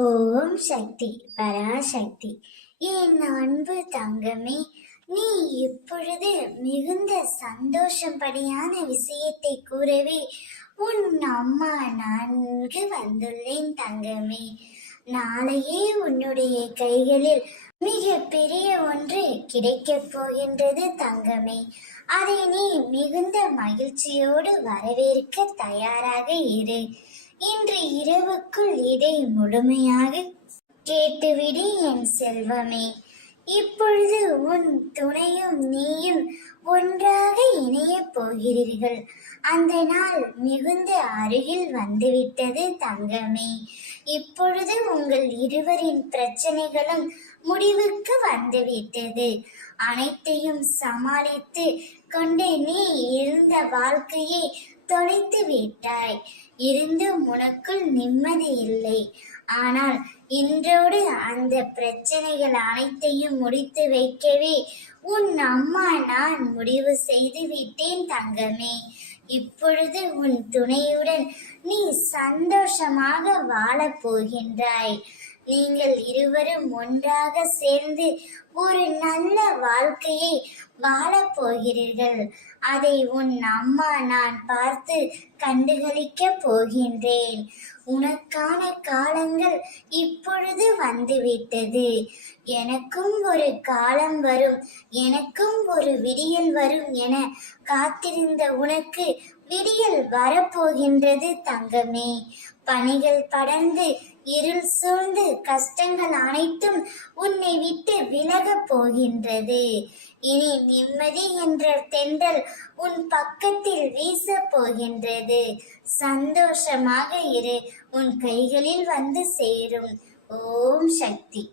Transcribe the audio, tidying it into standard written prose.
ஓம் சக்தி பராசக்தி. என் அன்பு தங்கமே, நீ இப்பொழுது மிகுந்த சந்தோஷப்படியான விஷயத்தை கூறவே உன் அம்மா நன்கு வந்துள்ளேன் தங்கமே. நாளையே உன்னுடைய கைகளில் மிக பெரிய ஒன்று கிடைக்கப் போகின்றது தங்கமே. அதை நீ மிகுந்த மகிழ்ச்சியோடு வரவேற்க தயாராக இரு. இன்று இரவுக்குள் இதை முழுமையாக கேட்டுவிடு என் செல்வமே. இப்பொழுது உன் துணையும் நீயும் ஒன்றாக இணையப் போகிறீர்கள். அந்த நாள் மிகுந்த அருகில் வந்துவிட்டது தங்கமே. இப்பொழுது உங்கள் இருவரின் பிரச்சனைகளும் முடிவுக்கு வந்துவிட்டது. அனைத்தையும் சமாளித்து கொண்டு நீ இருந்த வாழ்க்கையை தொலைத்து விட்டாய். இருந்தும் உனக்குள் நிம்மதி இல்லை. ஆனால் இன்றோடு அந்த பிரச்சனைகள் அனைத்தையும் முடித்து வைக்கவே உன் அம்மா நான் முடிவு செய்து விட்டேன் தங்கமே. இப்பொழுது உன் துணையுடன் நீ சந்தோஷமாக வாழப் போகின்றாய். நீங்கள் இருவரும் ஒன்றாக சேர்ந்து ஒரு நல்ல வாழ்க்கையை வாழப் போகிறீர்கள். அதை உன் அம்மா நான் பார்த்து கண்டுகளிக்கப் போகின்றேன். உனக்கான காலங்கள் இப்பொழுது வந்துவிட்டது. எனக்கும் ஒரு காலம் வரும், எனக்கும் ஒரு விடியல் வரும் என காத்திருந்த உனக்கு விடியல் வரப்போகின்றது தங்கமே. பனிகள் படர்ந்து இருள் சூழ்ந்து கஷ்டங்கள் அனைத்தும் உன்னை விட்டு விலகப் போகின்றது. இனி நிம்மதி என்ற தென்றல் உன் பக்கத்தில் வீசப் போகின்றது. சந்தோஷமாக இரு, உன் கைகளில் வந்து சேரும். ஓம் சக்தி.